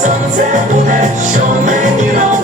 сонце буде, що мені робить.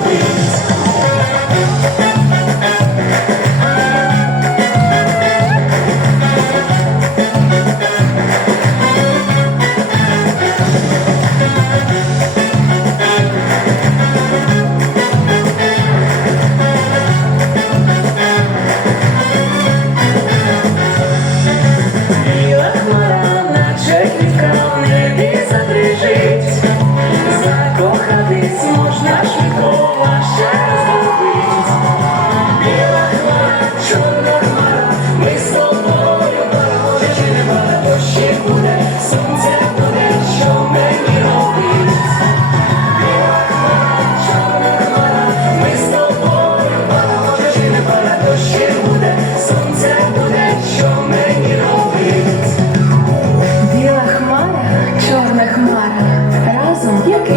Закатись можна швидко, ще розлюбись. Біла хмара, чорна хмара, ми з тобою пороже чи нема, буде, сонце буде, що мені робить. Біла хмара, чорна хмара, ми з тобою пороже чи нема, то буде, сонце буде, що мені робить. Біла хмара, чорна хмара, разом як